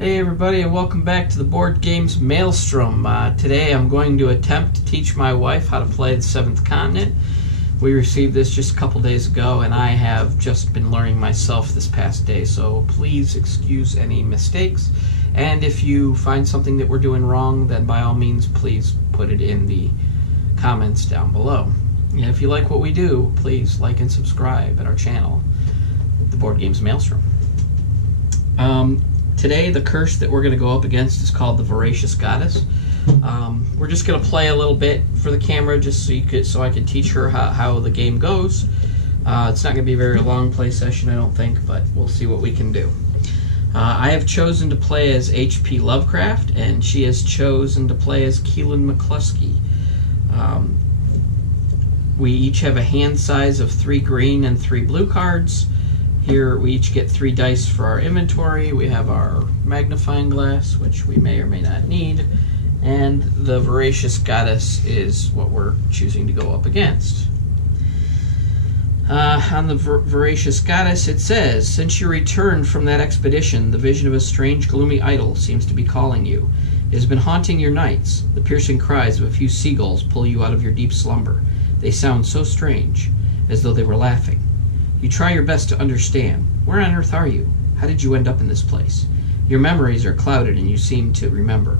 Hey everybody, and welcome back to the board games Maelstrom. Today I'm going to attempt to teach my wife how to play the Seventh Continent. We received this just a couple days ago and I have just been learning myself this past day, so please excuse any mistakes. And if you find something that we're doing wrong, then by all means please put it in the comments down below. And if you like what we do, please like and subscribe at our channel, the Board Games Maelstrom. Today, the curse that we're going to go up against is called the Voracious Goddess. We're just going to play a little bit for the camera, just so I can teach her how the game goes. It's not going to be a very long play session, I don't think, but we'll see what we can do. I have chosen to play as H.P. Lovecraft, and she has chosen to play as Keelan McCluskey. We each have a hand size of 3 green and 3 blue cards. Here we each get 3 dice for our inventory. We have our magnifying glass, which we may or may not need, and the Voracious Goddess is what we're choosing to go up against. On the Voracious Goddess it says, "Since you returned from that expedition, the vision of a strange gloomy idol seems to be calling you. It has been haunting your nights. The piercing cries of a few seagulls pull you out of your deep slumber. They sound so strange, as though they were laughing. You try your best to understand. Where on earth are you? How did you end up in this place? Your memories are clouded and you seem to remember.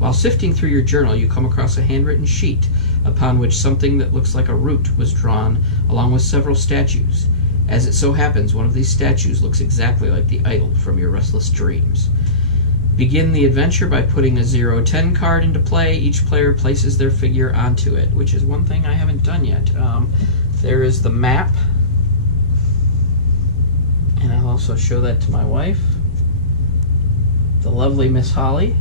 While sifting through your journal, you come across a handwritten sheet upon which something that looks like a root was drawn along with several statues. As it so happens, one of these statues looks exactly like the idol from your restless dreams. Begin the adventure by putting a 0-10 card into play. Each player places their figure onto it, which is one thing I haven't done yet. There is the map. And I'll also show that to my wife, the lovely Miss Holly.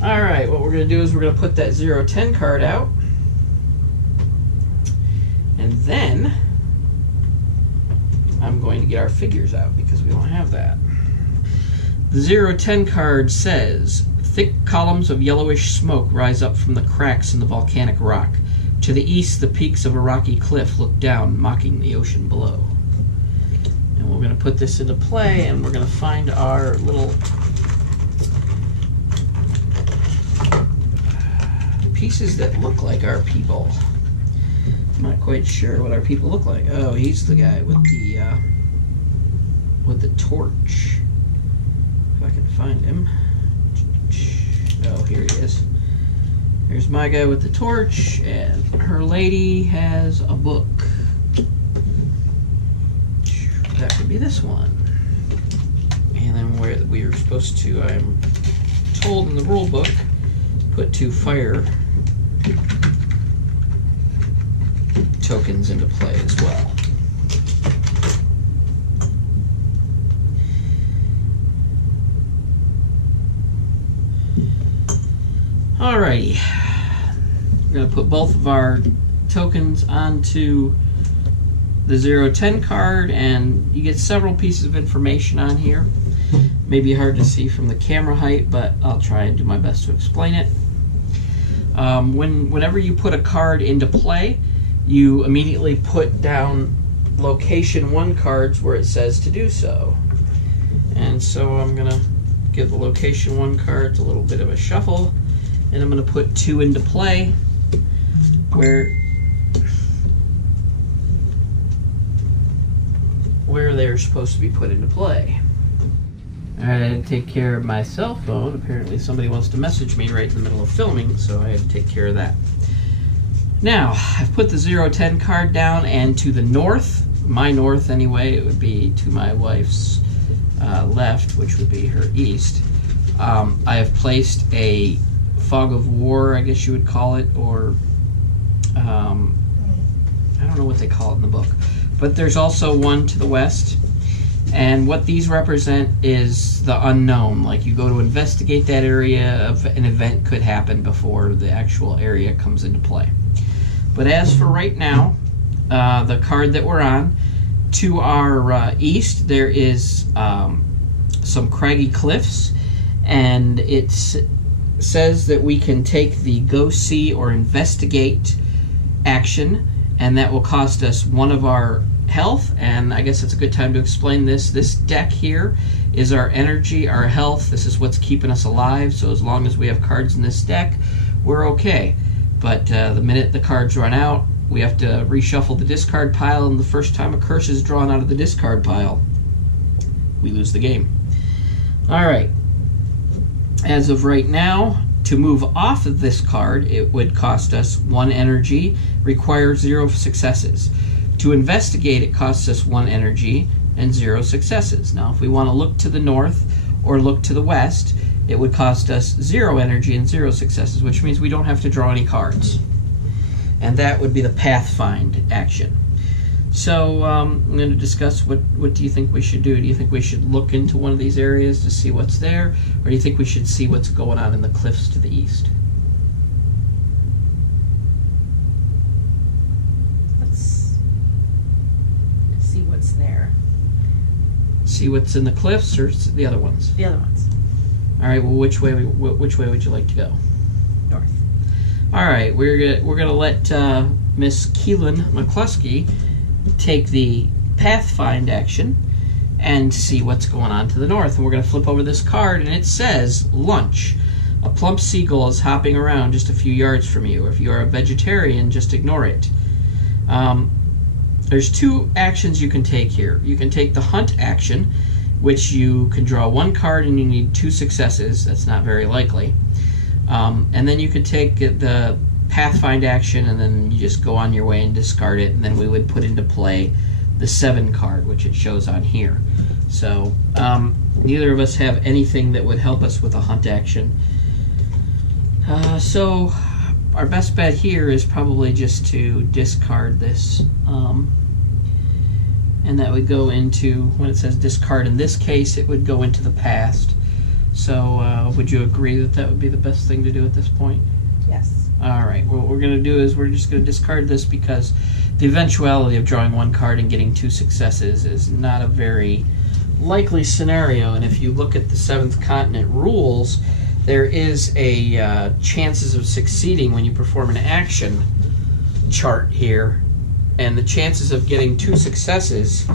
Alright, what we're going to do is we're going to put that 0-10 card out. And then I'm going to get our figures out because we don't have that. The 0-10 card says, "Thick columns of yellowish smoke rise up from the cracks in the volcanic rock. To the east, the peaks of a rocky cliff look down, mocking the ocean below." And we're going to put this into play, and we're going to find our little pieces that look like our people. I'm not quite sure what our people look like. Oh, he's the guy with the torch. If I can find him. Oh, here he is. Here's my guy with the torch, and her lady has a book. That could be this one. And then where we are supposed to, I'm told in the rule book, put 2 fire tokens into play as well. Alrighty. We're going to put both of our tokens onto the 0-10 card, and you get several pieces of information on here. Maybe hard to see from the camera height, but I'll try and do my best to explain it. Whenever you put a card into play, you immediately put down location 1 cards where it says to do so. And so I'm going to give the location 1 cards a little bit of a shuffle. And I'm going to put 2 into play where they're supposed to be put into play. Alright, I had to take care of my cell phone. Apparently somebody wants to message me right in the middle of filming, so I had to take care of that. Now, I've put the 0-10 card down, and to the north, my north anyway, it would be to my wife's left, which would be her east, I have placed a fog of war, I guess you would call it, or I don't know what they call it in the book. But there's also one to the west, and what these represent is the unknown. Like, you go to investigate that area, an event could happen before the actual area comes into play. But as for right now, the card that we're on, to our east there is some craggy cliffs, and it says that we can take the go see or investigate action, and that will cost us 1 of our health. And I guess it's a good time to explain this. This deck here is our energy, our health. This is what's keeping us alive. So as long as we have cards in this deck, we're okay. But the minute the cards run out, we have to reshuffle the discard pile, and the first time a curse is drawn out of the discard pile, we lose the game. All right. As of right now, to move off of this card, it would cost us 1 energy, require 0 successes. To investigate, it costs us 1 energy and 0 successes. Now, if we want to look to the north or look to the west, it would cost us 0 energy and 0 successes, which means we don't have to draw any cards. And that would be the Pathfind action. So I'm going to discuss what do you think we should do? Do you think we should look into one of these areas to see what's there? Or do you think we should see what's going on in the cliffs to the east? Let's see what's there. See what's in the cliffs or the other ones? The other ones. All right, well, which way would you like to go? North. All right, we're gonna let Miss Keelan McCluskey take the Pathfind action and see what's going on to the north. And we're going to flip over this card, and it says lunch. A plump seagull is hopping around just a few yards from you. If you are a vegetarian, just ignore it. There's 2 actions you can take here. You can take the hunt action, which you can draw 1 card and you need 2 successes. That's not very likely. And then you could take the Pathfind action, and then you just go on your way and discard it, and then we would put into play the 7 card, which it shows on here. So neither of us have anything that would help us with a hunt action. So our best bet here is probably just to discard this, and that would go into, when it says discard in this case, it would go into the past. So would you agree that that would be the best thing to do at this point? Yes. All right, what we're going to do is we're just going to discard this because the eventuality of drawing 1 card and getting 2 successes is not a very likely scenario. And if you look at the 7th Continent rules, there is a chances of succeeding when you perform an action chart here. And the chances of getting 2 successes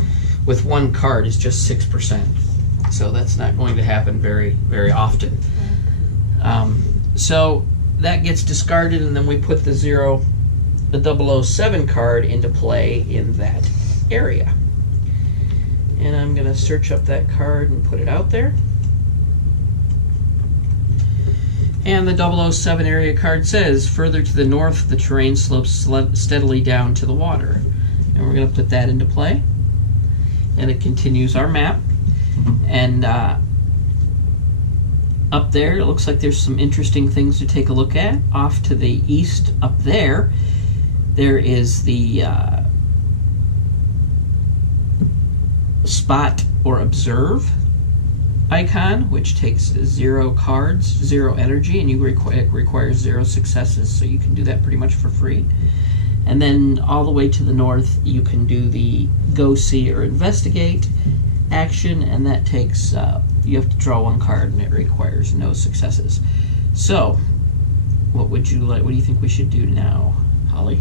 with 1 card is just 6%. So that's not going to happen very, very often. So that gets discarded, and then we put the 007 card into play in that area. And I'm going to search up that card and put it out there. And the 007 area card says, further to the north, the terrain slopes steadily down to the water. And we're going to put that into play. And it continues our map. And up there, it looks like there's some interesting things to take a look at. Off to the east, up there, there is the spot or observe icon, which takes 0 cards, 0 energy, and it requires 0 successes, so you can do that pretty much for free. And then all the way to the north, you can do the go see or investigate action, and that takes you have to draw 1 card, and it requires no successes. So what would you like? What do you think we should do now, Holly?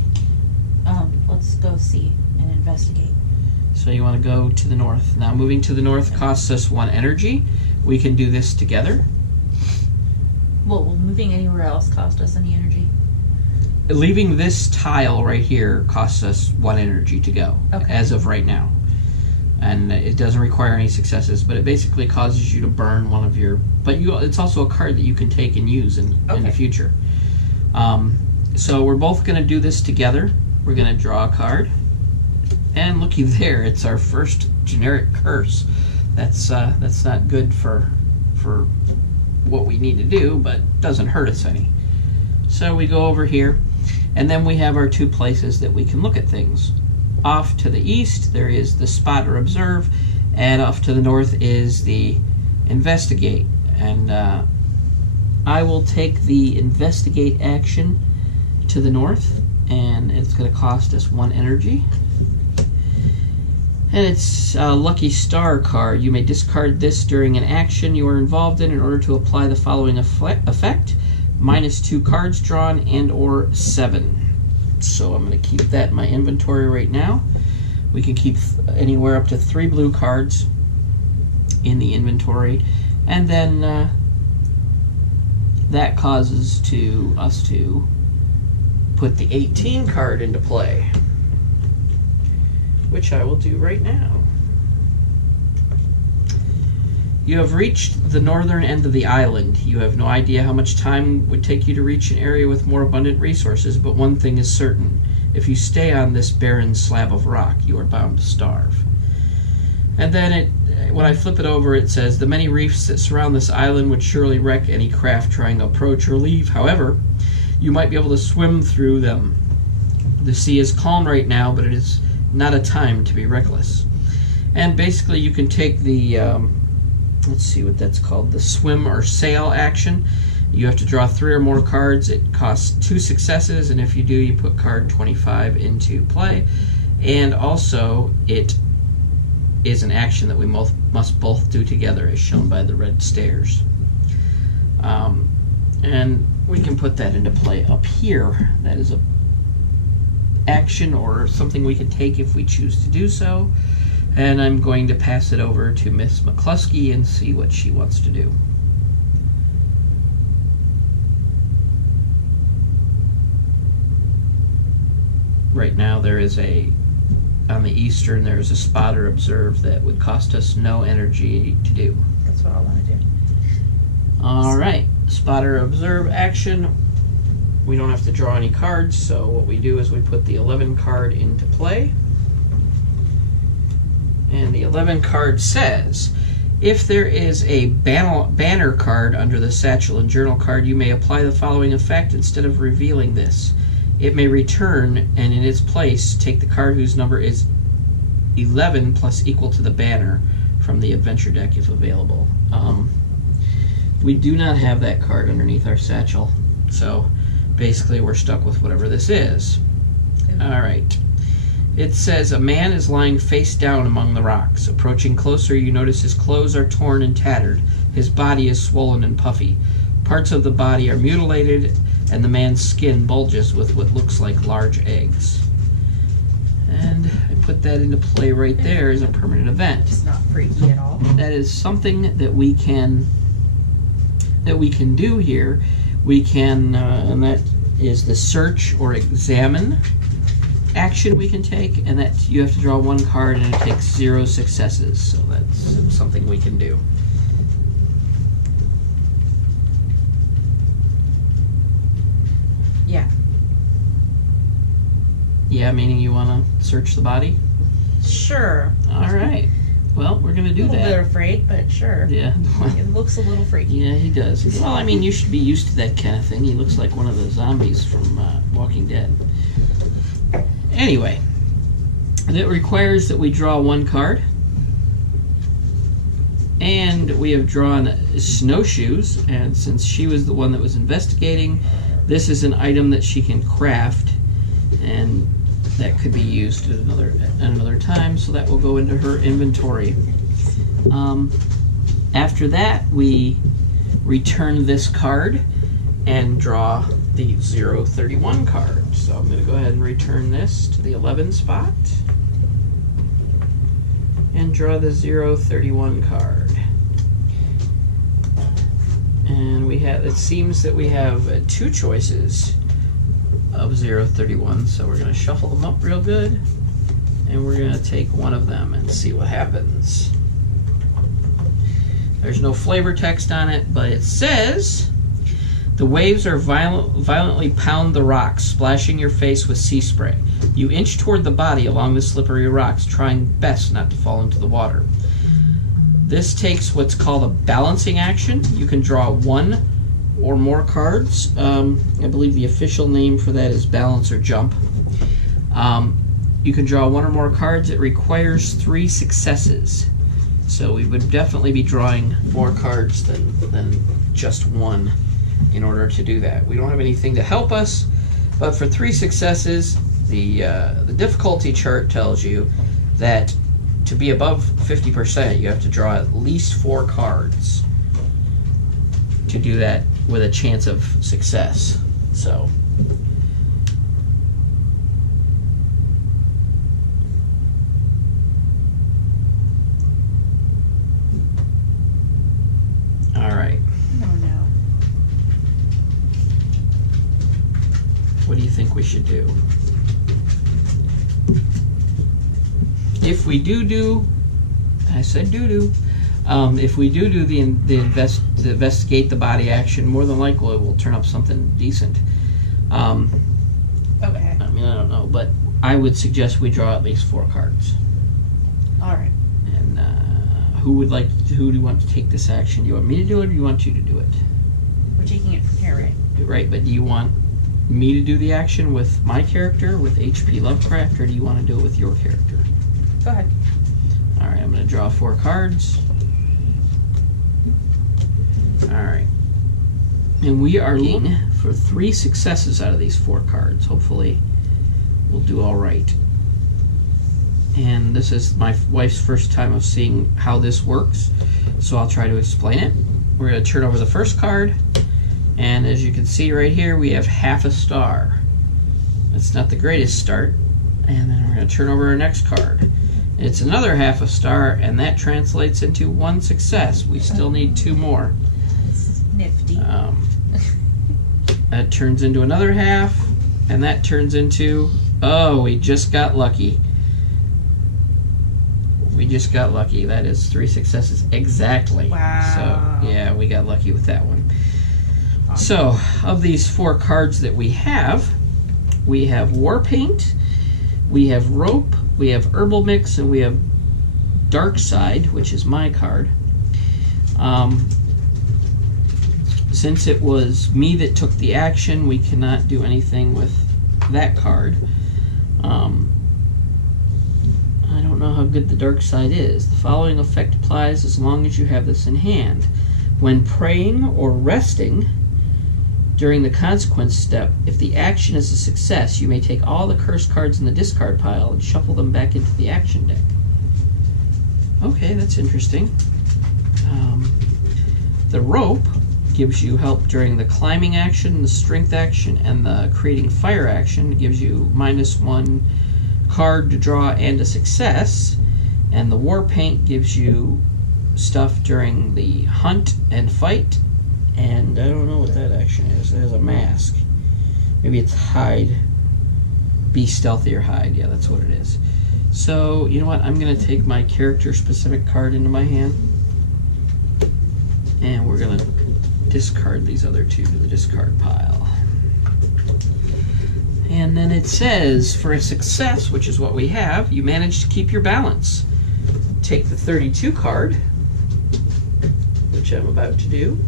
Let's go see and investigate. So you want to go to the north. Now moving to the north costs us 1 energy. We can do this together. Well, will moving anywhere else cost us any energy? Leaving this tile right here costs us 1 energy to go, okay, as of right now. And it doesn't require any successes, but it basically causes you to burn one of your... But it's also a card that you can take and use in the future. So we're both going to do this together. We're going to draw a card. And looky there, it's our first generic curse. That's not good for what we need to do, but doesn't hurt us any. So we go over here, and then we have our 2 places that we can look at things. Off to the east, there is the spot or observe, and off to the north is the investigate. And I will take the investigate action to the north, and it's going to cost us 1 energy. And it's a lucky star card. You may discard this during an action you are involved in order to apply the following effect: -2 cards drawn and or 7. So I'm going to keep that in my inventory right now. We can keep anywhere up to 3 blue cards. in the inventory, and then that causes us to put the 18 card into play, which I will do right now. You have reached the northern end of the island. You have no idea how much time would take you to reach an area with more abundant resources, but one thing is certain. If you stay on this barren slab of rock, you are bound to starve. And then when I flip it over, it says, the many reefs that surround this island would surely wreck any craft trying to approach or leave. However, you might be able to swim through them. The sea is calm right now, but it is not a time to be reckless. And basically you can take the, let's see what that's called, the swim or sail action. You have to draw 3 or more cards. It costs 2 successes, and if you do, you put card 25 into play. And also, it is an action that we must both do together, as shown by the red stairs. And we can put that into play up here. That is a action or something we can take if we choose to do so. And I'm going to pass it over to Miss McCluskey and see what she wants to do. Right now there is on the eastern, there is a spot or observe that would cost us no energy to do. That's what I want to do. Alright, spot or observe action. We don't have to draw any cards, so what we do is we put the 11 card into play. And the 11 card says, if there is a banner card under the satchel and journal card, you may apply the following effect instead of revealing this. It may return, and in its place, take the card whose number is 11 plus equal to the banner from the adventure deck if available. We do not have that card underneath our satchel, so basically we're stuck with whatever this is. Alright. It says, a man is lying face down among the rocks. Approaching closer, you notice his clothes are torn and tattered. His body is swollen and puffy. Parts of the body are mutilated, and the man's skin bulges with what looks like large eggs. And I put that into play right there as a permanent event. It's not freaky at all. That is something that we can do here. We can, and that is the search or examine action we can take, and that you have to draw 1 card and it takes 0 successes. So that's something we can do. Yeah. Yeah, meaning you want to search the body? Sure. Alright. Well, we're going to do A little that. bit afraid, but sure. Yeah. It looks a little freaky. Yeah, he does. Well, I mean, you should be used to that kind of thing. He looks like one of the zombies from Walking Dead. Anyway, it requires that we draw 1 card. And we have drawn snowshoes, and since she was the one that was investigating, this is an item that she can craft, and that could be used at another time, so that will go into her inventory. After that, we return this card and draw the 031 card. So I'm going to go ahead and return this to the 11 spot and draw the 031 card. And it seems that we have 2 choices of 031, so we're going to shuffle them up real good, and we're going to take one of them and see what happens. There's no flavor text on it, but it says, the waves are violently pound the rocks, splashing your face with sea spray. You inch toward the body along the slippery rocks, trying best not to fall into the water. This takes what's called a balancing action. You can draw 1 or more cards. I believe the official name for that is balance or jump. You can draw 1 or more cards. It requires 3 successes. So we would definitely be drawing more cards than just 1 in order to do that. We don't have anything to help us, but for 3 successes, the difficulty chart tells you that to be above 50%, you have to draw at least 4 cards to do that with a chance of success. So All right. Oh no. What do you think we should do? If we do, I said do. If we do the investigate the body action, more than likely we'll turn up something decent. Okay. I mean, I don't know, but I would suggest we draw at least 4 cards. All right. And who do you want to take this action? Do you want me to do it, or do you want you to do it? We're taking it from here, right? Right, but do you want me to do the action with my character, with H.P. Lovecraft, or do you want to do it with your character? Go ahead. All right, I'm going to draw 4 cards. All right. And we are looking for 3 successes out of these 4 cards. Hopefully, we'll do all right. And this is my wife's first time of seeing how this works, so I'll try to explain it. We're going to turn over the first card, and as you can see right here, we have half a star. That's not the greatest start. And then we're going to turn over our next card. It's another half a star, and that translates into 1 success. We still need 2 more. Nifty. That turns into another half, and that turns into, oh, we just got lucky. We just got lucky. That is 3 successes exactly. Wow. So, yeah, we got lucky with that one. So, of these 4 cards that we have War Paint, we have Rope, we have Herbal Mix, and we have Dark Side, which is my card. Since it was me that took the action, we cannot do anything with that card. I don't know how good the Dark Side is. The following effect applies as long as you have this in hand. When praying or resting during the consequence step, if the action is a success, you may take all the curse cards in the discard pile and shuffle them back into the action deck. Okay, that's interesting. The Rope gives you help during the climbing action, the strength action, and the creating fire action. It gives you -1 card to draw and a success. And the War Paint gives you stuff during the hunt and fight. And I don't know what that action is. It has a mask. Maybe it's hide. Be stealthy or hide. Yeah, that's what it is. So, you know what? I'm going to take my character-specific card into my hand. And we're going to discard these other 2 to the discard pile. And then it says, for a success, which is what we have, you manage to keep your balance. Take the 32 card, which I'm about to do.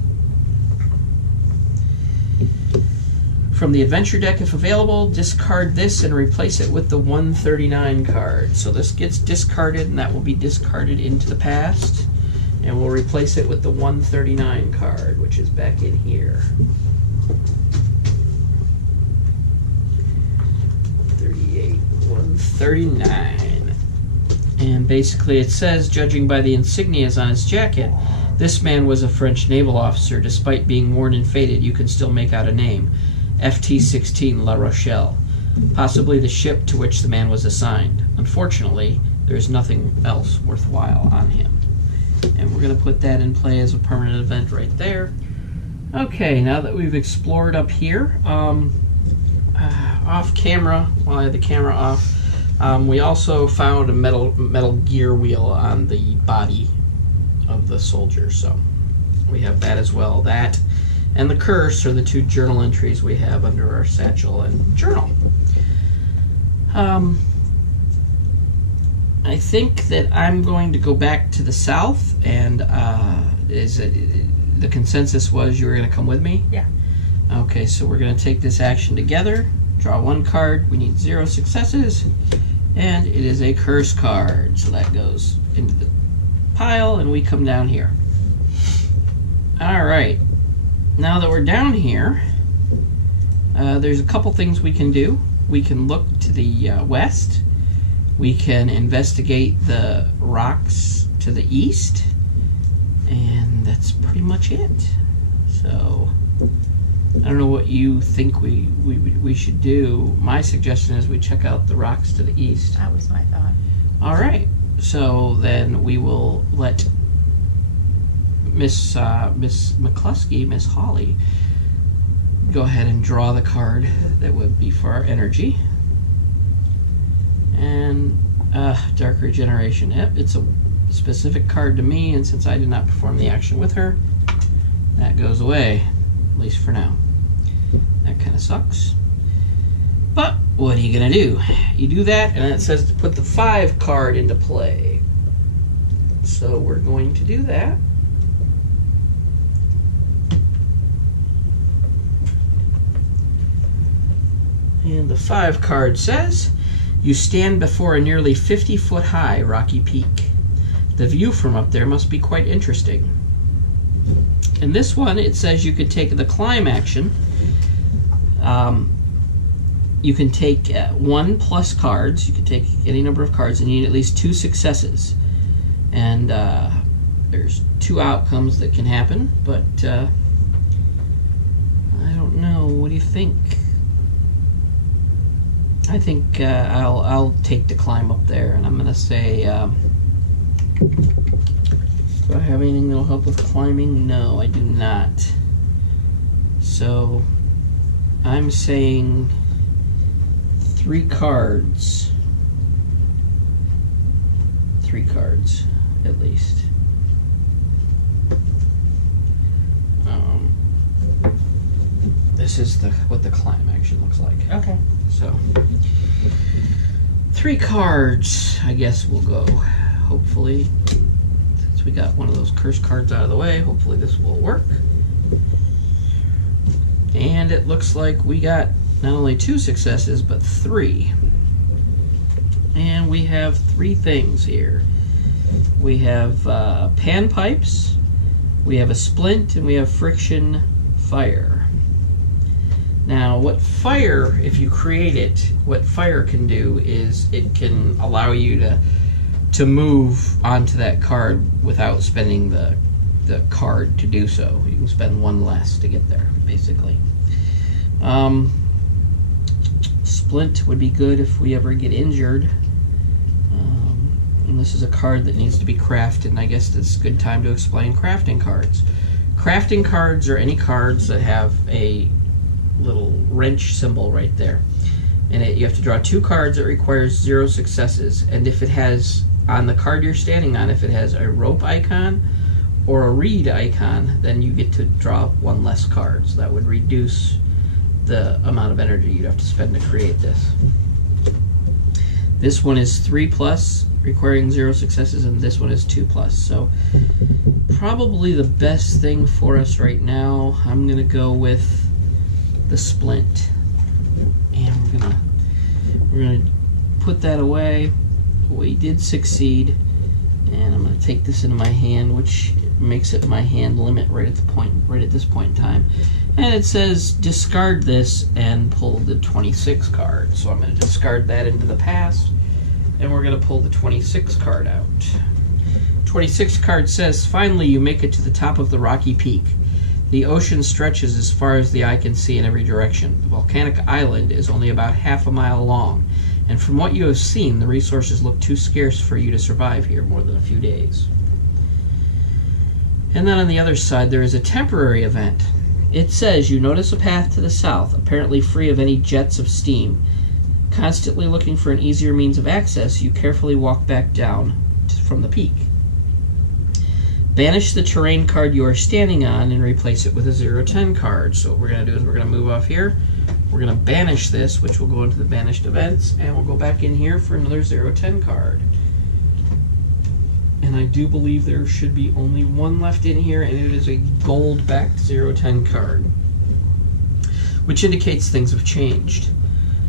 From the adventure deck, if available, discard this and replace it with the 139 card. So this gets discarded, and that will be discarded into the past. And we'll replace it with the 139 card, which is back in here. 38, 139. And basically it says, judging by the insignias on his jacket, this man was a French naval officer. Despite being worn and faded, you can still make out a name. FT-16 La Rochelle. Possibly the ship to which the man was assigned. Unfortunately, there is nothing else worthwhile on him. And we're going to put that in play as a permanent event right there. Okay, now that we've explored up here, off camera, while I had the camera off, we also found a metal gear wheel on the body of the soldier, so we have that as well. That and the curse are the 2 journal entries we have under our satchel and journal. I think that I'm going to go back to the south, and the consensus was you were going to come with me? Yeah. Okay, so we're going to take this action together, draw 1 card. We need 0 successes, and it is a curse card, so that goes into the pile, and we come down here. Alright, now that we're down here, there's a couple things we can do. We can look to the west. We can investigate the rocks to the east, and that's pretty much it. So I don't know what you think we should do. My suggestion is we check out the rocks to the east. That was my thought. All right, so then we will let Miss McCluskey, Miss Holly, go ahead and draw the card that would be for our energy. And Dark Regeneration. Yep, it's a specific card to me, and since I did not perform the action with her, that goes away, at least for now. That kind of sucks. But what are you going to do? You do that, and then it says to put the 5 card into play. So we're going to do that. And the 5 card says, you stand before a nearly 50-foot high rocky peak. The view from up there must be quite interesting. In this one, it says you could take the climb action. You can take 1 plus cards. You can take any number of cards, and you need at least 2 successes. And there's 2 outcomes that can happen, but I don't know. What do you think? I think I'll take the climb up there, and I'm going to say, do I have anything that will help with climbing? No, I do not. So I'm saying 3 cards. 3 cards, at least. This is what the climb action looks like. Okay. So 3 cards, I guess we'll go. Hopefully, since we got one of those curse cards out of the way, hopefully this will work. And it looks like we got not only 2 successes, but 3. And we have 3 things here. We have pan pipes, we have a splint, and we have friction fire. Now, what fire, if you create it, what fire can do is it can allow you to move onto that card without spending the card to do so. You can spend 1 less to get there, basically. Splint would be good if we ever get injured. And this is a card that needs to be crafted, and I guess it's a good time to explain crafting cards. Crafting cards are any cards that have a little wrench symbol right there. And you have to draw 2 cards. It requires 0 successes. And if it has, on the card you're standing on, if it has a rope icon or a reed icon, then you get to draw 1 less card. So that would reduce the amount of energy you'd have to spend to create this. This one is 3 plus, requiring 0 successes, and this one is 2 plus. So probably the best thing for us right now, I'm going to go with the splint. And we're gonna put that away. We did succeed, and I'm gonna take this into my hand, which makes it my hand limit right at this point in time. And it says discard this and pull the 26 card. So I'm gonna discard that into the past, and we're gonna pull the 26 card out. 26 card says, finally you make it to the top of the rocky peak. The ocean stretches as far as the eye can see in every direction. The volcanic island is only about half a mile long, and from what you have seen, the resources look too scarce for you to survive here more than a few days. And then on the other side, there is a temporary event. It says you notice a path to the south, apparently free of any jets of steam. Constantly looking for an easier means of access, you carefully walk back down from the peak. Banish the terrain card you are standing on and replace it with a 010 card. So what we're going to do is we're going to move off here. We're going to banish this, which will go into the banished events, and we'll go back in here for another 010 card. And I do believe there should be only 1 left in here, and it is a gold-backed 010 card, which indicates things have changed.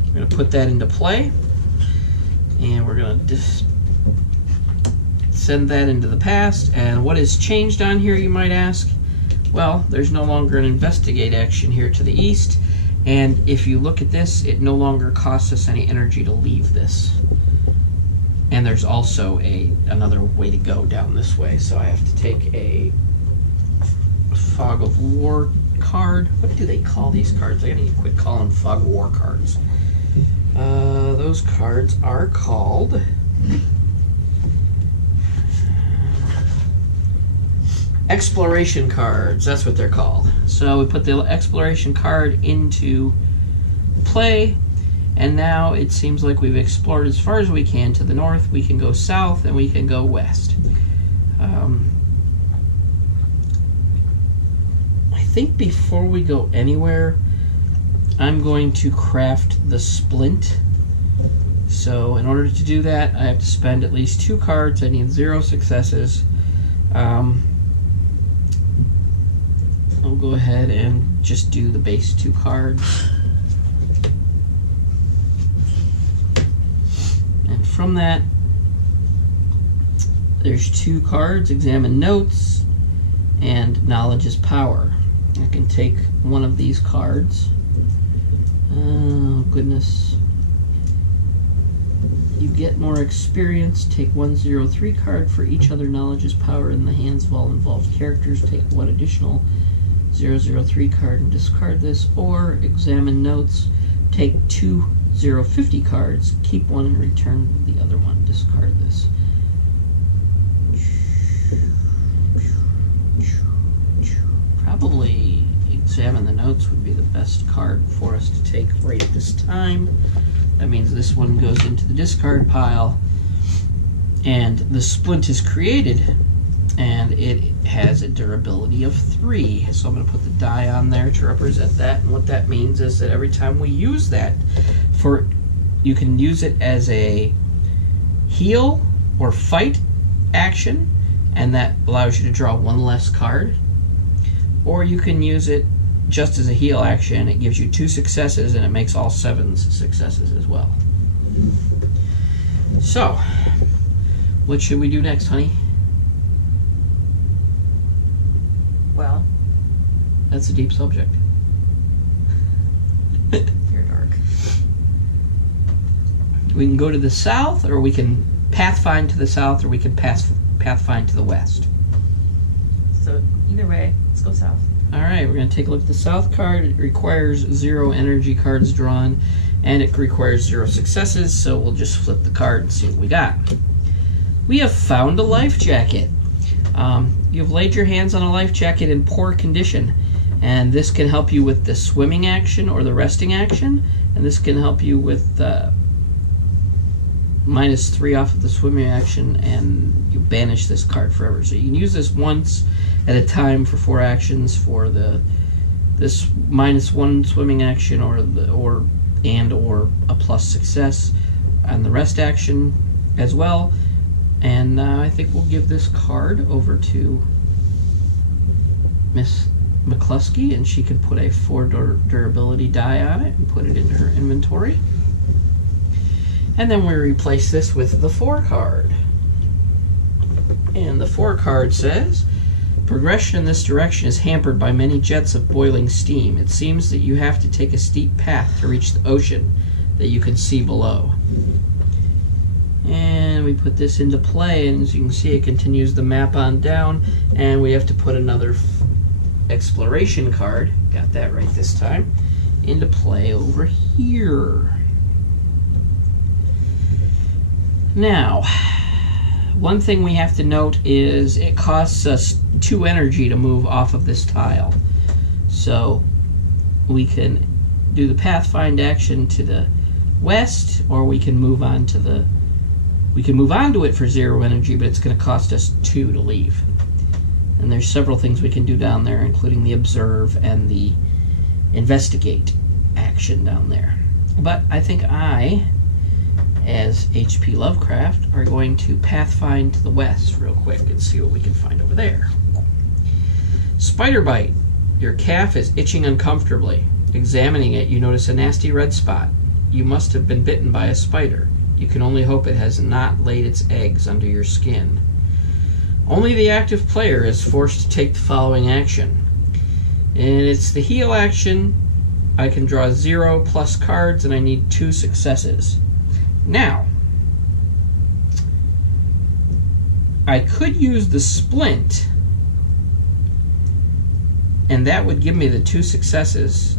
We're going to put that into play, and we're going to send that into the past. And what has changed on here, you might ask? Well, there's no longer an investigate action here to the east, and if you look at this, it no longer costs us any energy to leave this. And there's also another way to go down this way, so I have to take a Fog of War card. What do they call these cards? I need to quit calling Fog of War cards. Those cards are called exploration cards. That's what they're called. So we put the exploration card into play, and now it seems like we've explored as far as we can to the north. We can go south and we can go west. I think before we go anywhere, I'm going to craft the splint. So in order to do that, I have to spend at least 2 cards. I need 0 successes. I'll go ahead and just do the base 2 cards. And from that, there's 2 cards, Examine Notes and Knowledge is Power. I can take one of these cards. Oh, goodness. You get more experience. Take 103 card for each other Knowledge is Power in the hands of all involved characters. Take 1 additional 003 card and discard this. Or Examine Notes. Take 2 050 cards. Keep 1 and return the other one. Discard this. Probably Examine the Notes would be the best card for us to take right at this time. That means this one goes into the discard pile, and the splint is created, and it has a durability of 3. So I'm going to put the die on there to represent that, and what that means is that every time we use that, you can use it as a heal or fight action, and that allows you to draw 1 less card. Or you can use it just as a heal action. It gives you 2 successes, and it makes all 7s successes as well. So, what should we do next, honey? Well, that's a deep subject. you're dark. We can go to the south, or we can pathfind to the south, or we can pathfind to the west. So either way, let's go south. Alright, we're going to take a look at the south card. It requires 0 energy cards drawn, and it requires 0 successes, so we'll just flip the card and see what we got. We have found a life jacket. You've laid your hands on a life jacket in poor condition, and this can help you with the swimming action or the resting action, and this can help you with -3 off of the swimming action, and you banish this card forever. So you can use this once at a time for 4 actions for this -1 swimming action or a plus success on the rest action as well. And I think we'll give this card over to Miss McCluskey, and she can put a 4 durability die on it and put it into her inventory. And then we replace this with the 4 card. And the 4 card says, progression in this direction is hampered by many jets of boiling steam. It seems that you have to take a steep path to reach the ocean that you can see below. And we put this into play, and as you can see, it continues the map on down, and we have to put another exploration card, got that right this time, into play over here. Now, one thing we have to note is it costs us 2 energy to move off of this tile. So we can do the pathfind action to the west, or we can move on to it for 0 energy, but it's going to cost us 2 to leave. And there's several things we can do down there, including the observe and the investigate action down there. But I think as H.P. Lovecraft, are going to pathfind to the west real quick and see what we can find over there. Spider bite. Your calf is itching uncomfortably. Examining it, you notice a nasty red spot. You must have been bitten by a spider. You can only hope it has not laid its eggs under your skin. Only the active player is forced to take the following action. And it's the heal action. I can draw 0 plus cards, and I need 2 successes. Now, I could use the splint, and that would give me the 2 successes,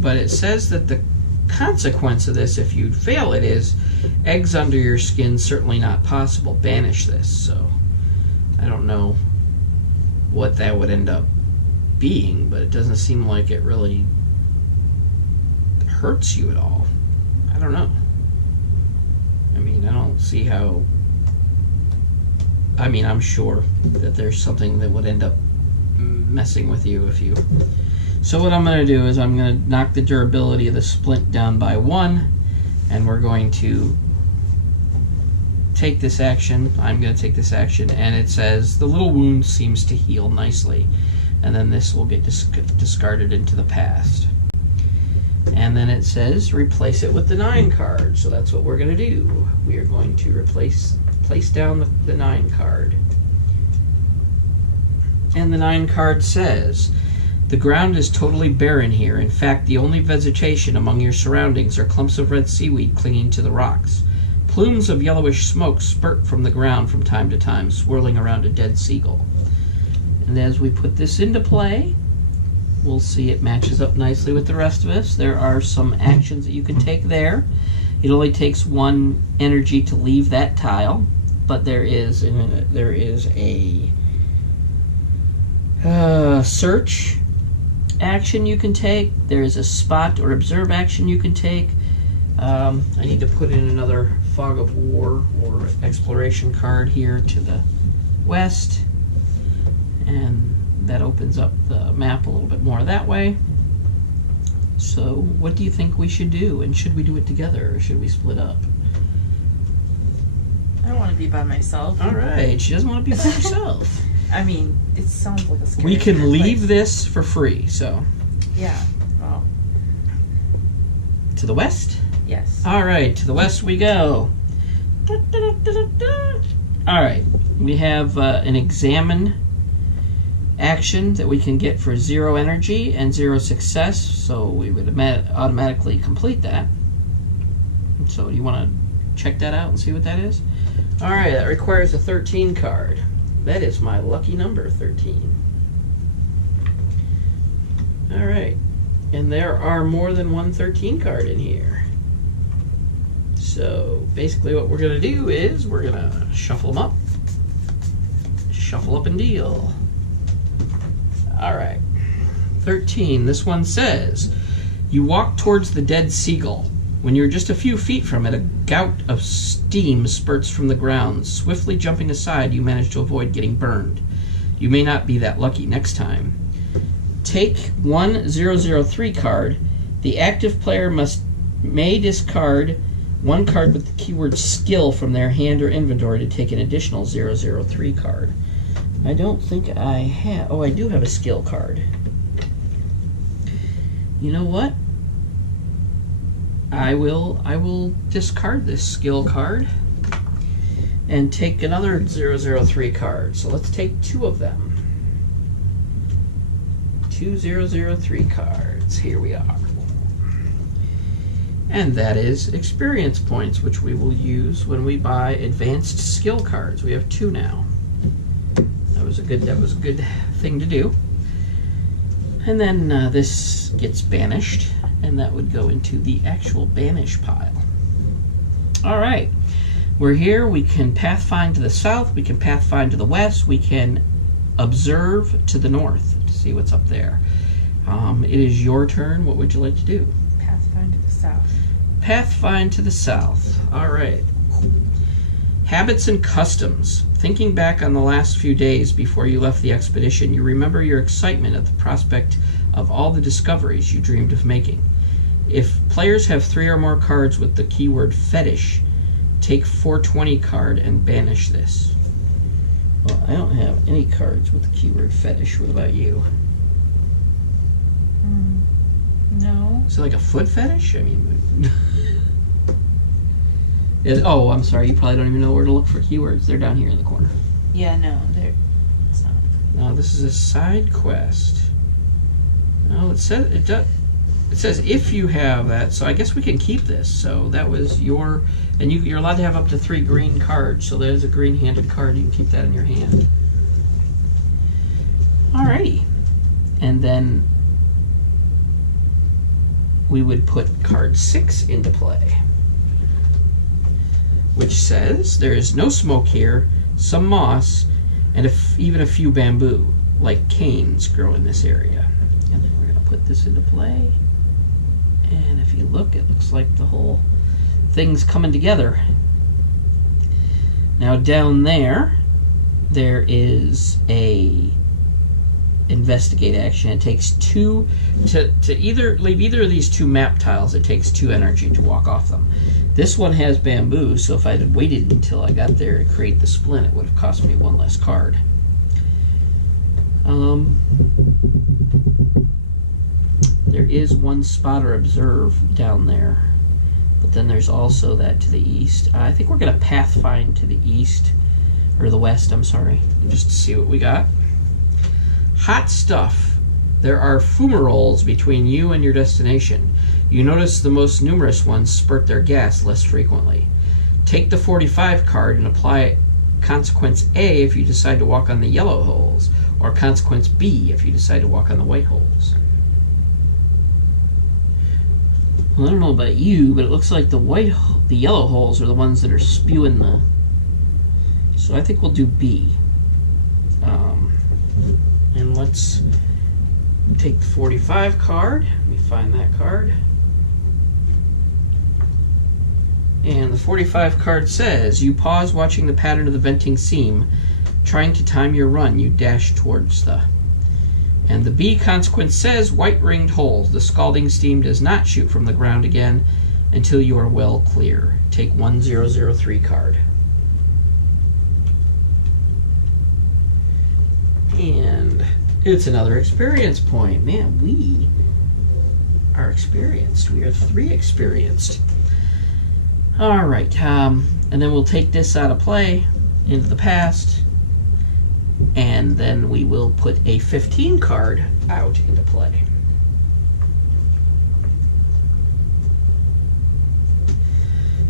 but it says that the consequence of this, if you fail it, is eggs under your skin, certainly not possible. Banish this. So I don't know what that would end up being, but it doesn't seem like it really hurts you at all. I don't know. I mean, I don't see how... I mean, I'm sure that there's something that would end up messing with you if you... So what I'm going to do is I'm going to knock the durability of the splint down by 1, and we're going to take this action. I'm going to take this action, and it says the little wound seems to heal nicely, and then this will get discarded into the past. And then it says replace it with the 9 card, so that's what we're going to do. We are going to place down the 9 card. And the 9 card says, the ground is totally barren here. In fact, the only vegetation among your surroundings are clumps of red seaweed clinging to the rocks. Plumes of yellowish smoke spurt from the ground from time to time, swirling around a dead seagull. And as we put this into play, we'll see it matches up nicely with the rest of us. There are some actions that you can take there. It only takes 1 energy to leave that tile, but there is a search action you can take. There is a spot or observe action you can take. I need to put in another fog of war or exploration card here to the west, and that opens up the map a little bit more that way. So what do you think we should do, and should we do it together or should we split up? I don't want to be by myself. All right, she doesn't want to be by herself. I mean, it sounds like a scary We can leave place. this for free, so. Yeah. Well, To the west? yes. All right, to the west we go. All right, we have an examine action that we can get for 0 energy and 0 success, so we would automatically complete that. So you want to check that out and see what that is? All right, that requires a 13 card. That is my lucky number, 13. All right, and there are more than one 13 card in here. So basically what we're going to do is we're going to shuffle them up. Shuffle up and deal. All right, 13. This one says, you walk towards the dead seagull. When you're just a few feet from it, a gout of steam spurts from the ground. Swiftly jumping aside, you manage to avoid getting burned. You may not be that lucky next time. Take 1 003 card. The active player may discard 1 card with the keyword skill from their hand or inventory to take an additional 003 card. I don't think I have... Oh, I do have a skill card. You know what? I will discard this skill card and take another 003 card. So let's take 2 of them. 2 003 cards. Here we are. And that is experience points, which we will use when we buy advanced skill cards. We have 2 now. That was a good thing to do. And then this gets banished, and that would go into the actual banish pile. All right, we're here. We can pathfind to the south. We can pathfind to the west. We can observe to the north to see what's up there. It is your turn. What would you like to do? Pathfind to the south. Pathfind to the south. All right. Habits and customs. Thinking back on the last few days before you left the expedition, you remember your excitement at the prospect of all the discoveries you dreamed of making. If players have 3 or more cards with the keyword fetish, take 420 card and banish this. Well, I don't have any cards with the keyword fetish. What about you? No. Is it like a foot fetish? I mean... Oh, I'm sorry. You probably don't even know where to look for keywords. They're down here in the corner. Yeah, no, it's not. No, this is a side quest. No, it says if you have that. So I guess we can keep this. So that was your, and you're allowed to have up to 3 green cards. So there's a green-handed card. You can keep that in your hand. Alrighty, and then we would put card 6 into play, which says there is no smoke here, some moss, and even a few bamboo. like canes grow in this area. And then we're going to put this into play. And if you look, it looks like the whole thing's coming together. Now down there is a investigate action. It takes 2 to leave either of these 2 map tiles. It takes 2 energy to walk off them. This one has bamboo, so if I had waited until I got there to create the splint, it would have cost me 1 less card. There is 1 spot or observe down there, but then there's also that to the east. I think we're going to pathfind to the east, or the west, I'm sorry, just to see what we got. Hot stuff. There are fumaroles between you and your destination. You notice the most numerous ones spurt their gas less frequently. Take the 45 card and apply consequence A if you decide to walk on the yellow holes, or consequence B if you decide to walk on the white holes. Well, I don't know about you, but it looks like the yellow holes are the ones that are spewing the... So I think we'll do B. And let's take the 45 card. Let me find that card. And the 45 card says, you pause watching the pattern of the venting seam. Trying to time your run, you dash towards the... And the B consequence says, white ringed holes. The scalding steam does not shoot from the ground again until you are well clear. Take 1003 card. And it's another experience point. Man, we are experienced. We are 3 experienced. All right, and then we'll take this out of play into the past, and then we will put a 15 card out into play.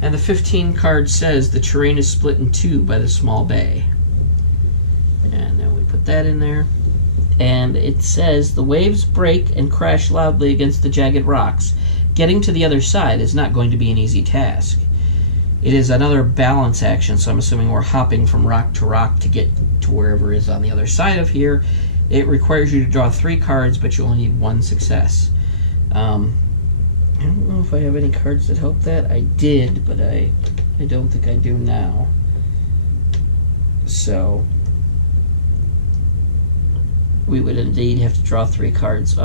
And the 15 card says the terrain is split in 2 by the small bay. And then we put that in there. And it says the waves break and crash loudly against the jagged rocks. Getting to the other side is not going to be an easy task. It is another balance action, so I'm assuming we're hopping from rock to get to wherever is on the other side of here. It requires you to draw 3 cards, but you only need 1 success. I don't know if I have any cards that help that. I did, but I don't think I do now. So we would indeed have to draw 3 cards.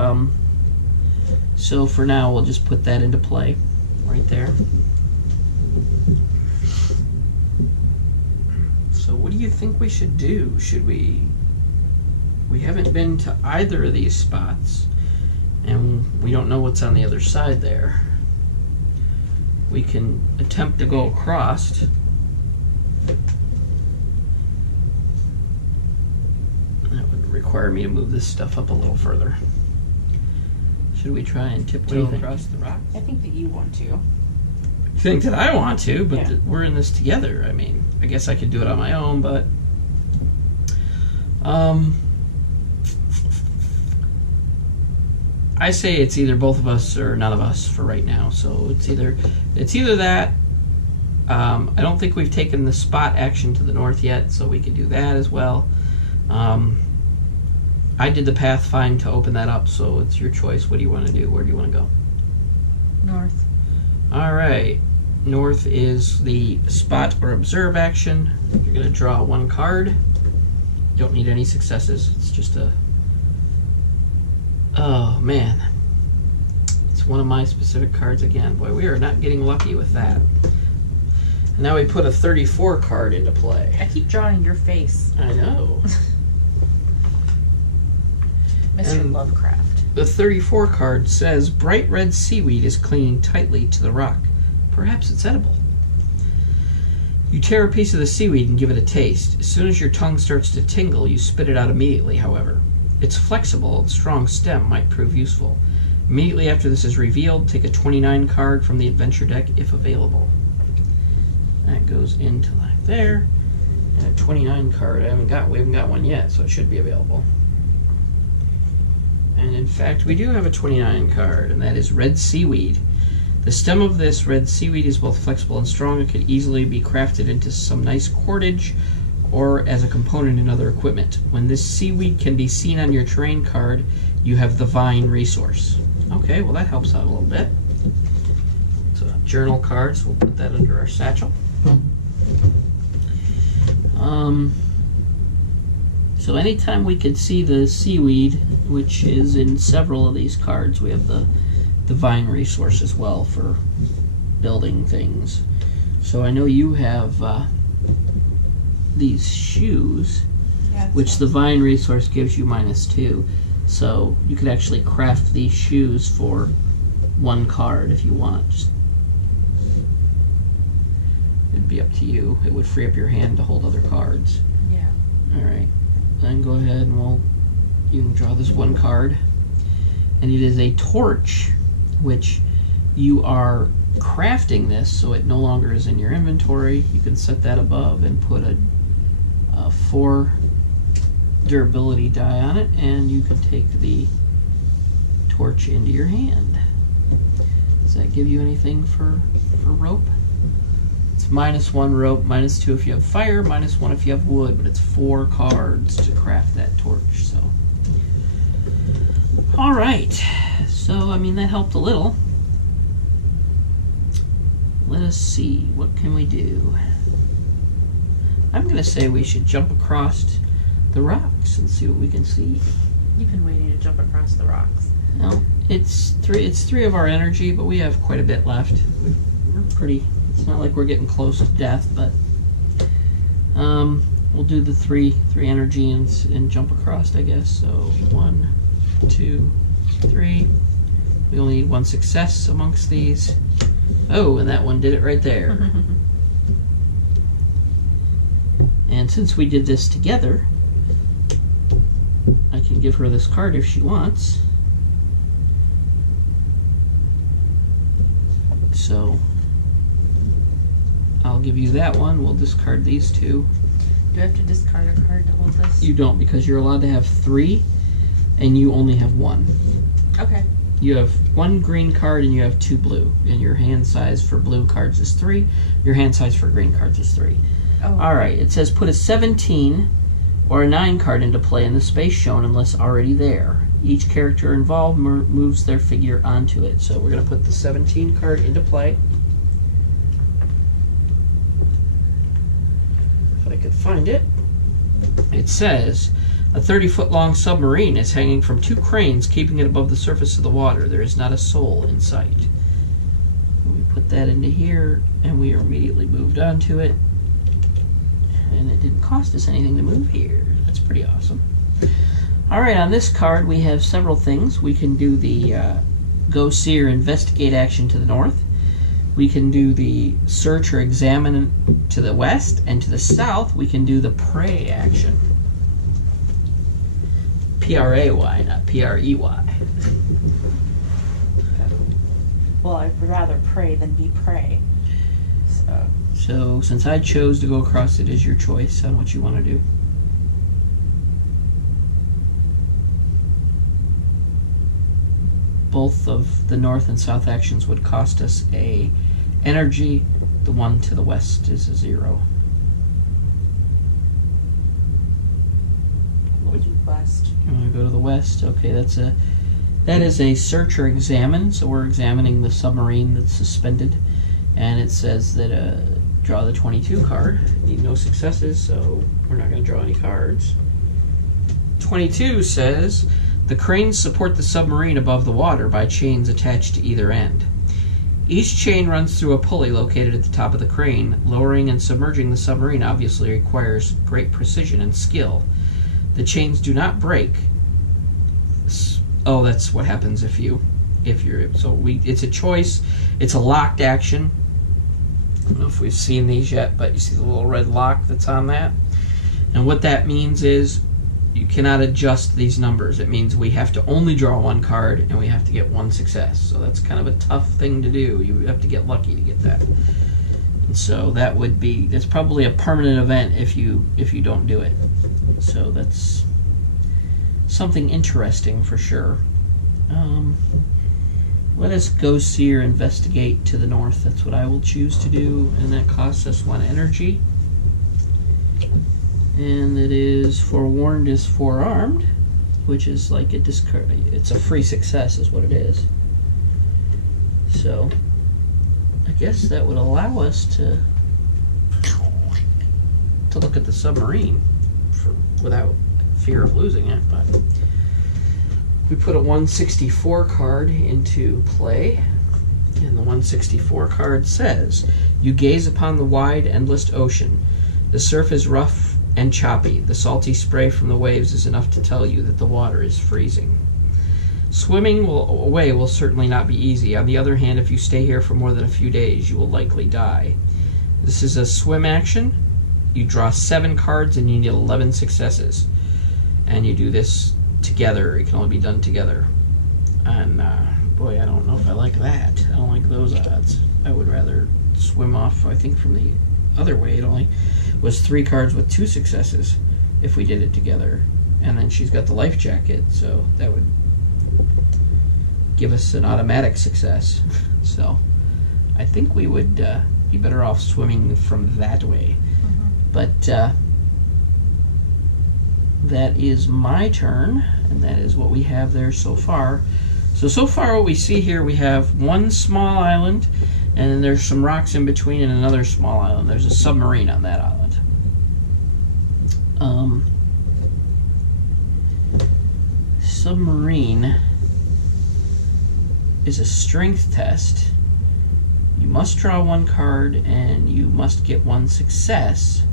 So for now, we'll just put that into play right there. So what do you think we should do? Should we haven't been to either of these spots, and we don't know what's on the other side there. We can attempt to go across. That would require me to move this stuff up a little further. Should we try and tiptoe across the rocks? I think that you want to. You think that I want to, but Yeah. we're in this together. I mean, I guess I could do it on my own, but I say it's either both of us or none of us for right now. So it's either that. I don't think we've taken the spot action to the north yet, so we can do that as well. I did the pathfind to open that up, so it's your choice. What do you want to do? Where do you want to go? North. All right. North is the spot or observe action. You're going to draw 1 card. You don't need any successes. It's just a... Oh, man. It's one of my specific cards again. Boy, we are not getting lucky with that. And now we put a 34 card into play. I keep drawing your face. I know. Mr. And Lovecraft. the 34 card says, bright red seaweed is clinging tightly to the rock. Perhaps it's edible. You tear a piece of the seaweed and give it a taste. As soon as your tongue starts to tingle, you spit it out immediately, however. Its flexible and strong stem might prove useful. Immediately after this is revealed, take a 29 card from the adventure deck if available. That goes into like there. And a 29 card, we haven't got one yet, so it should be available. And in fact, we do have a 29 card, and that is red seaweed. The stem of this red seaweed is both flexible and strong. It could easily be crafted into some nice cordage or as a component in other equipment. When this seaweed can be seen on your terrain card, you have the vine resource. Okay, well that helps out a little bit. So journal cards, we'll put that under our satchel. So anytime we could see the seaweed, which is in several of these cards, we have the vine resource as well for building things. So I know you have these shoes, which the vine resource gives you -2. So you could actually craft these shoes for 1 card if you want. It'd be up to you. It would free up your hand to hold other cards. Yeah. Alright. Then go ahead and you can draw this 1 card. And it is a torch, which you are crafting this so it no longer is in your inventory. You can set that above and put a 4 durability die on it, and you can take the torch into your hand. Does that give you anything for rope? It's -1 rope, -2 if you have fire, -1 if you have wood, but it's 4 cards to craft that torch. So, all right. So I mean that helped a little. Let us see, what can we do? I'm going to say we should jump across the rocks and see what we can see. You've been waiting to jump across the rocks. Well, it's 3 of our energy, but we have quite a bit left. We're pretty, it's not like we're getting close to death, but we'll do the 3 energy and jump across, I guess. So 1, 2, 3. We only need 1 success amongst these. Oh, and that one did it right there. And since we did this together, I can give her this card if she wants. So I'll give you that one. We'll discard these 2. Do I have to discard a card to hold this? You don't, because you're allowed to have 3, and you only have 1. Okay. You have 1 green card and you have 2 blue. And your hand size for blue cards is 3. Your hand size for green cards is 3. Oh. Alright, it says put a 17 or a 9 card into play in the space shown unless already there. Each character involved moves their figure onto it. So we're going to put the 17 card into play. If I could find it. It says, a 30-foot long submarine is hanging from 2 cranes, keeping it above the surface of the water. There is not a soul in sight. We put that into here, and we are immediately moved onto it. And it didn't cost us anything to move here. That's pretty awesome. Alright, on this card we have several things. We can do the Go See or Investigate action to the north. We can do the Search or Examine to the west. And to the south we can do the Pray action. P-R-A-Y, not P-R-E-Y. Well, I'd rather pray than be prey. So since I chose to go across, it is your choice on what you want to do. Both of the north and south actions would cost us a energy. The one to the west is a 0. We'll do west. You want to go to the west? Okay, that is a Search or Examine. So we're examining the submarine that's suspended, and it says that draw the 22 card. Need no successes, so we're not going to draw any cards. 22 says the cranes support the submarine above the water by chains attached to either end. Each chain runs through a pulley located at the top of the crane. Lowering and submerging the submarine obviously requires great precision and skill. The chains do not break. Oh, that's what happens if you're it's a choice. It's a locked action. I don't know if we've seen these yet, but you see the little red lock that's on that. And what that means is you cannot adjust these numbers. It means we have to only draw 1 card and we have to get 1 success. So that's kind of a tough thing to do. You have to get lucky to get that. And so that's probably a permanent event if you don't do it. So that's something interesting for sure. Let us go see or investigate to the north. That's what I will choose to do, and that costs us 1 energy. And it is forewarned is forearmed, which is like it's a free success is what it is. So I guess that would allow us to look at the submarine without fear of losing it. But we put a 164 card into play, and the 164 card says, you gaze upon the wide, endless ocean. The surf is rough and choppy. The salty spray from the waves is enough to tell you that the water is freezing. Swimming away will certainly not be easy. On the other hand, if you stay here for more than a few days, you will likely die. This is a swim action. You draw 7 cards and you need 11 successes. And you do this together. It can only be done together. And boy, I don't know if I like that. I don't like those odds. I would rather swim off, I think, from the other way. It only was 3 cards with 2 successes if we did it together. And then she's got the life jacket, so that would give us an automatic success. So I think we would be better off swimming from that way. But that is my turn, and that is what we have there so far. So far what we see here, we have one small island, and then there's some rocks in between and another small island. There's a submarine on that island. Submarine is a strength test. You must draw 1 card and you must get 1 success.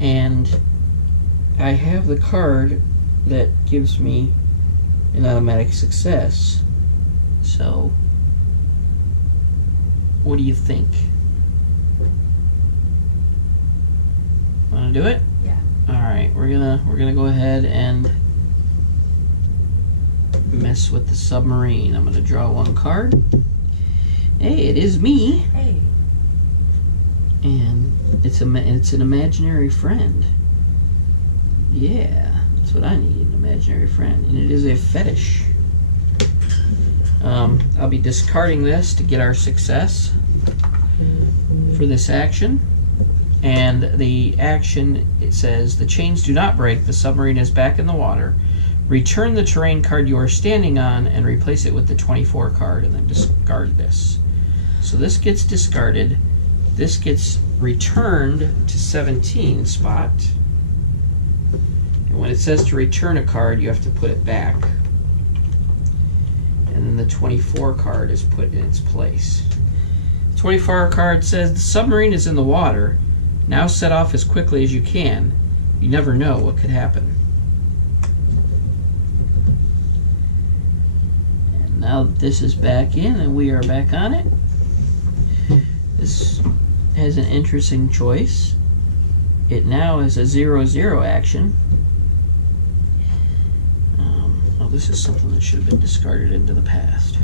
And I have the card that gives me an automatic success. So what do you think? Want to do it? Yeah. All right, we're gonna go ahead and mess with the submarine. I'm gonna draw 1 card. Hey, it is me. Hey. And it's an imaginary friend. Yeah, that's what I need, an imaginary friend. And it is a fetish. I'll be discarding this to get our success for this action. And the action, it says, the chains do not break, the submarine is back in the water. Return the terrain card you are standing on and replace it with the 24 card, and then discard this. So this gets discarded. This gets returned to 17 spot. And when it says to return a card, you have to put it back. And then the 24 card is put in its place. The 24 card says, the submarine is in the water. Now set off as quickly as you can. You never know what could happen. And now that this is back in and we are back on it, this has an interesting choice. It now is a 0-0 action. Well, this is something that should have been discarded into the past.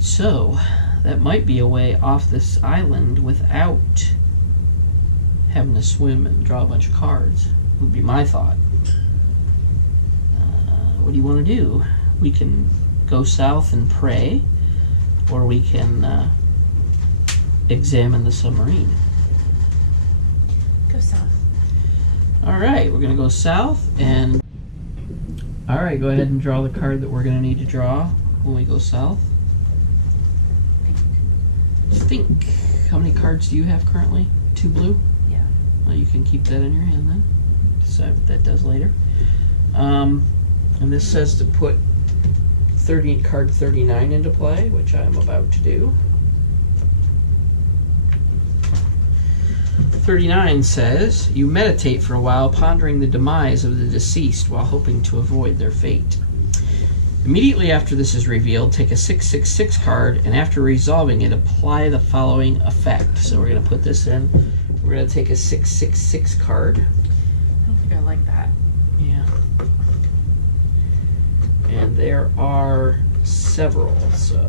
So that might be a way off this island without having to swim and draw a bunch of cards, would be my thought. What do you want to do? We can go south and pray, or we can examine the submarine. Go south. Alright, we're going to go south, and alright, go ahead and draw the card that we're going to need to draw when we go south. Think. How many cards do you have currently? 2 blue? Yeah. Well, you can keep that in your hand then. Decide what that does later. And this says to put card 39 into play, which I'm about to do. 39 says, you meditate for a while, pondering the demise of the deceased while hoping to avoid their fate. Immediately after this is revealed, take a 666 card, and after resolving it, apply the following effect. So we're going to put this in. We're going to take a 666 card. I don't think I like that. Yeah. And there are several, so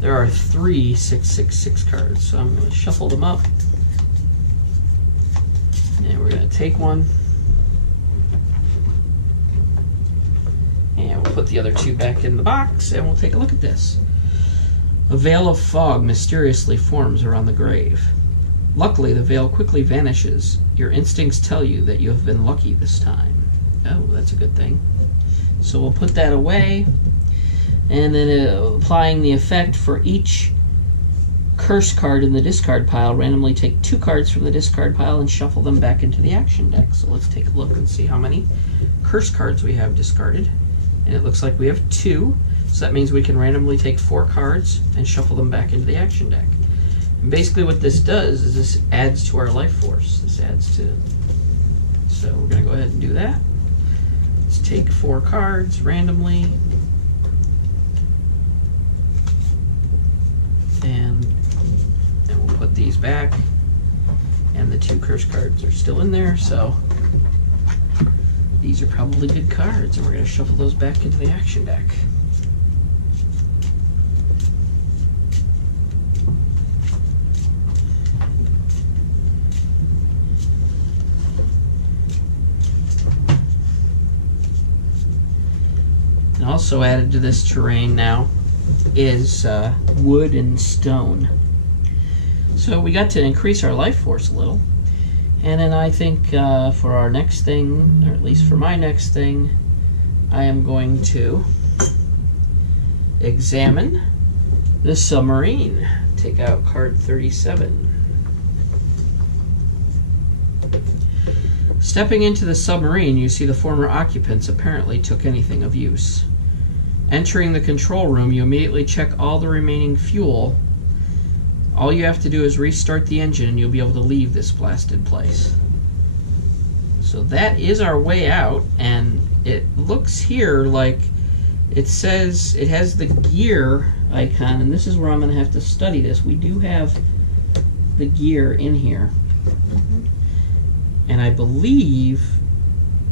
there are 3 666 cards. So I'm going to shuffle them up, and we're going to take one. And we'll put the other 2 back in the box, and we'll take a look at this. A veil of fog mysteriously forms around the grave. Luckily, the veil quickly vanishes. Your instincts tell you that you have been lucky this time. Oh, that's a good thing. So we'll put that away. And then applying the effect for each curse card in the discard pile, randomly take 2 cards from the discard pile and shuffle them back into the action deck. So let's take a look and see how many curse cards we have discarded. And it looks like we have 2. So that means we can randomly take 4 cards and shuffle them back into the action deck. And basically what this does is this adds to our life force. This adds to... So we're going to go ahead and do that. Let's take 4 cards randomly. And then we'll put these back. And the 2 curse cards are still in there, so these are probably good cards. And we're going to shuffle those back into the action deck. And also added to this terrain now is wood and stone. So we got to increase our life force a little. And then I think for our next thing, or at least for my next thing, I am going to examine the submarine. Take out card 37. Stepping into the submarine, you see the former occupants apparently took anything of use. Entering the control room, you immediately check all the remaining fuel. All you have to do is restart the engine and you'll be able to leave this blasted place. So that is our way out, and it looks here like it says it has the gear icon, and this is where I'm going to have to study this. We do have the gear in here. And I believe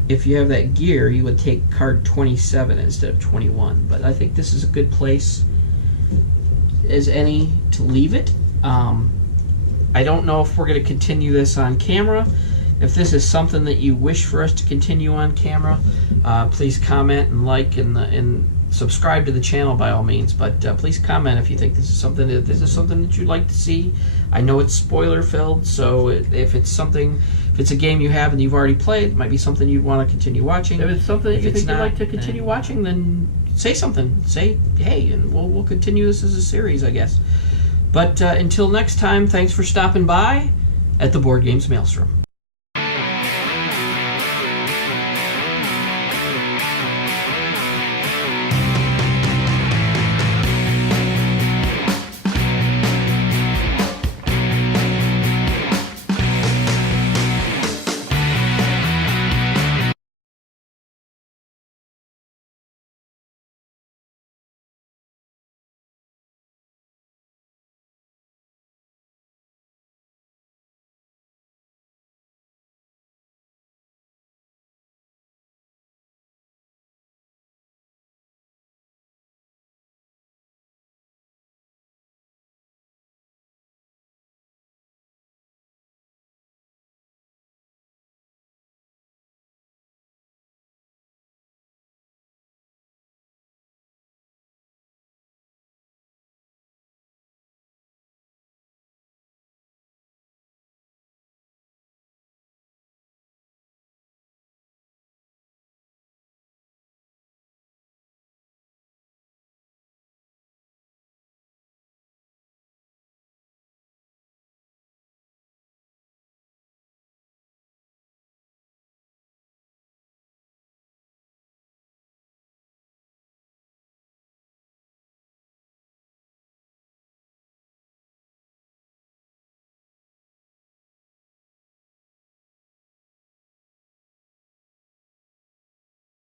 if you have that gear, you would take card 27 instead of 21. But I think this is a good place as any to leave it. I don't know if we're going to continue this on camera. If this is something that you wish for us to continue on camera, please comment and like and subscribe to the channel by all means. But please comment if you think this is something that you'd like to see. I know it's spoiler filled, so if it's a game you have and you've already played, it might be something you'd want to continue watching. If it's something that you think you'd like to continue watching, then say something. Say hey, and we'll continue this as a series, I guess. But until next time, thanks for stopping by at the Board Games Maelstrom.